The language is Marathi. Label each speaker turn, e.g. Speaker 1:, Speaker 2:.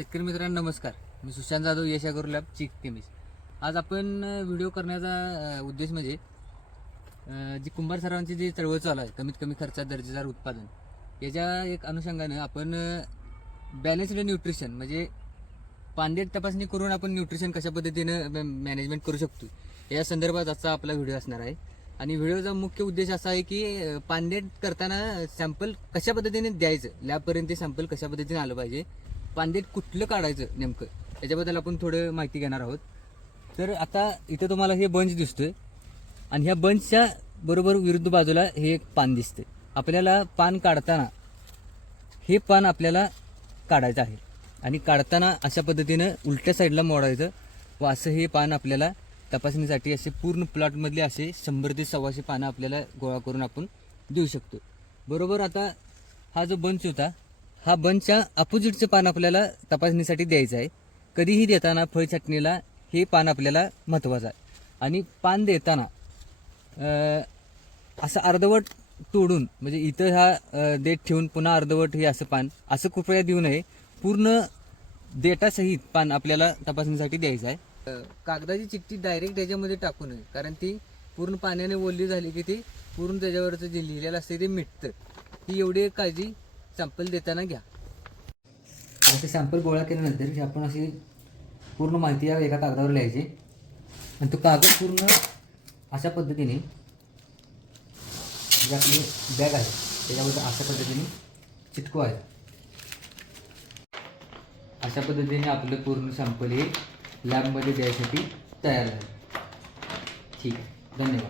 Speaker 1: शेतकरी मित्रांनो नमस्कार. मी सुशांत जाधव यश अगोर चीफ केमिस्ट आज आपण व्हिडिओ करण्याचा उद्देश म्हणजे जी कुंभार सरांची जी चळवळ चालू आहे कमीत कमी खर्चात दर्जेदार उत्पादन याच्या एक अनुषंगानं आपण बॅलन्स्ड न्यूट्रिशन म्हणजे पांदेट तपासणी करून आपण न्यूट्रिशन कशा पद्धतीनं मॅनेजमेंट करू शकतो या संदर्भात आजचा आपला व्हिडिओ असणार आहे. आणि व्हिडिओचा मुख्य उद्देश असा आहे की पांडेट करताना सॅम्पल कशा पद्धतीने द्यायचं लॅबपर्यंत ते सॅम्पल कशा पद्धतीने आलं पाहिजे पांदेट कुठलं काढायचं नेमकं? याच्याबद्दल आपण थोडं माहिती घेणार आहोत. तर आता इथं तुम्हाला हे बंच दिसतोय. आणि ह्या बंचच्या बरोबर विरुद्ध बाजूला हे एक पान दिसतंय. आपल्याला पान काढताना हे पान आपल्याला काढायचं आहे. आणि काढताना अशा पद्धतीनं उलट्या साईडला मोडायचं व असं हे पान आपल्याला तपासणीसाठी असे पूर्ण प्लॉटमधले असे शंभर ते सव्वाशे पानं आपल्याला गोळा करून आपण देऊ शकतो बरोबर आता हा जो बंच होता हा बंचच्या अपोजिटचं पान आपल्याला तपासणीसाठी द्यायचं आहे. कधीही देताना फळ छाटणीला हे पान आपल्याला महत्त्वाचं आहे. आणि पान देताना असं अर्धवट तोडून म्हणजे इथं हा देठ ठेवून पुन्हा अर्धवट हे असं पान असं कृपया देऊ नये. पूर्ण देटासहित पान आपल्याला तपासणीसाठी द्यायचं आहे. कागदाची चिठ्ठी डायरेक्ट त्याच्यामध्ये टाकू नये कारण ती पूर्ण पाण्याने ओलली झाली की ती पूर्ण त्याच्यावरचं जे लिहिलेलं असते ते मिटतं. ही एवढी काळजी सॅम्पल देताना घ्या. असे सॅम्पल गोळा केल्यानंतर आपण अशी पूर्ण माहिती या एका कागदावर लिहायची. आणि तो कागद पूर्ण अशा पद्धतीने जी आपली बॅग आहे त्याच्याबद्दल अशा पद्धतीने चिटकू आहे. अशा पद्धतीने आपलं पूर्ण सॅम्पल हे लॅबमध्ये द्यायसाठी तयार आहे. ठीक आहे. धन्यवाद.